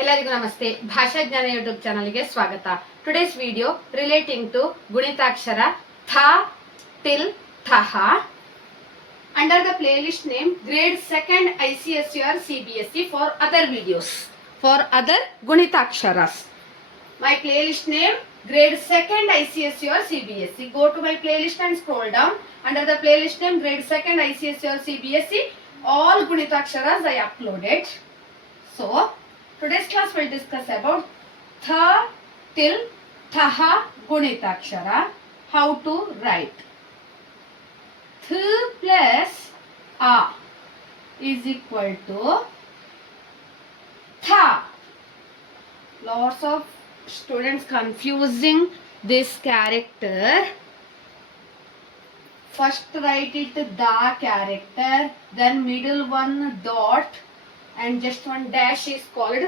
ಎಲ್ಲರಿಗೂ ನಮಸ್ತೆ. ಭಾಷಾ ಜ್ಞಾನ ಯೂಟ್ಯೂಬ್ ಚಾನಲ್ಗೆ ಸ್ವಾಗತ. ಟುಡೇಸ್ ವಿಡಿಯೋ ರಿಲೇಟಿಂಗ್ ಟು ಗುಣಿತಾಕ್ಷರ ಥ till ಥಹ under the playlist name grade 2nd ICSE or CBSE for other videos for other gunitaksharas. My playlist name grade 2nd ICSE or CBSE. Go to my playlist and scroll down. Under the playlist name grade 2nd ICSE or CBSE, all gunitaksharas I uploaded. So today's class will discuss about tha till thaha gunitakshara, how to write. Th plus a is equal to tha. Lots of students confusing this character. First write it the character, then middle one dot, and just one dash is called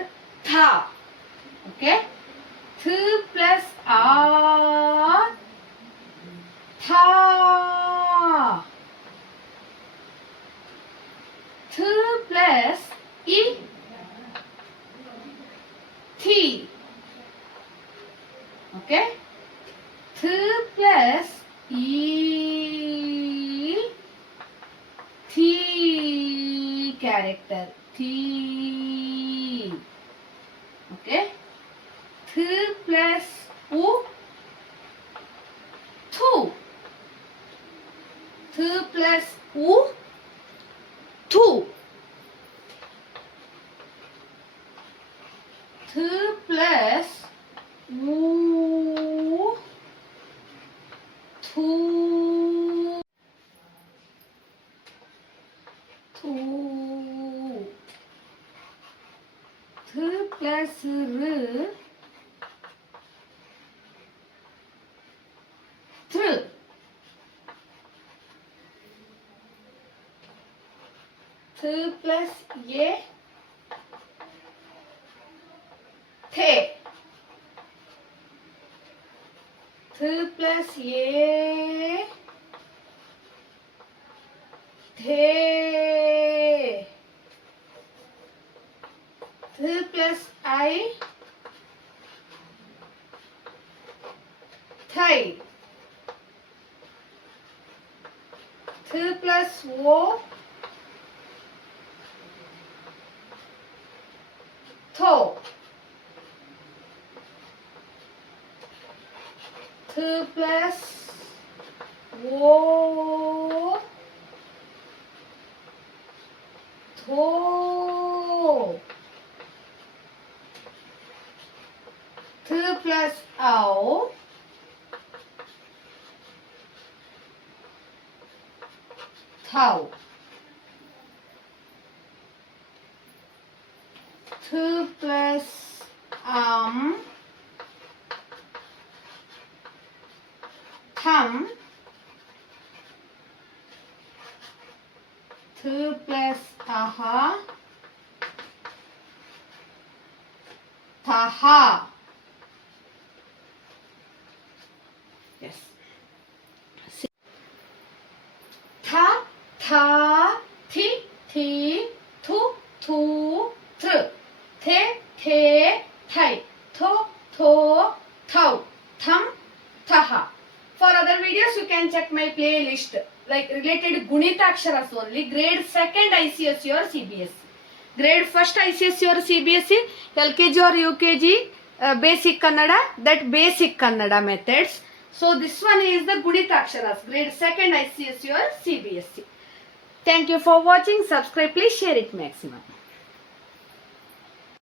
tha. Okay, th plus a, tha. Th plus e, thi. Okay, th plus e, thi character, thi. Okay, th plus u, thu. Th plus u, thu. Th plus u, thu. Thu. Th plus r, thr. Th plus ye, the. Th plus ye, the. Th plus I, thigh. Th plus wo, tho. Th plus wo, tho. Th plus ao, thou. Th plus thumb. Th plus aha, thaha. Yes. Tha, tha, thi, thi, thu, thu, thr, the, the, thai, tho, tho, thou, thum, thaha. For other videos you can check my playlist like related gunitaksharas only, grade 2nd ICSE or CBSE. Grade 1st ICSE or CBSE, LKG or UKG, basic Kannada, that basic Kannada methods. So this one is the gunitaksharas, grade 2nd ICSE or CBSE. Thank you for watching. Subscribe, please share it maximum.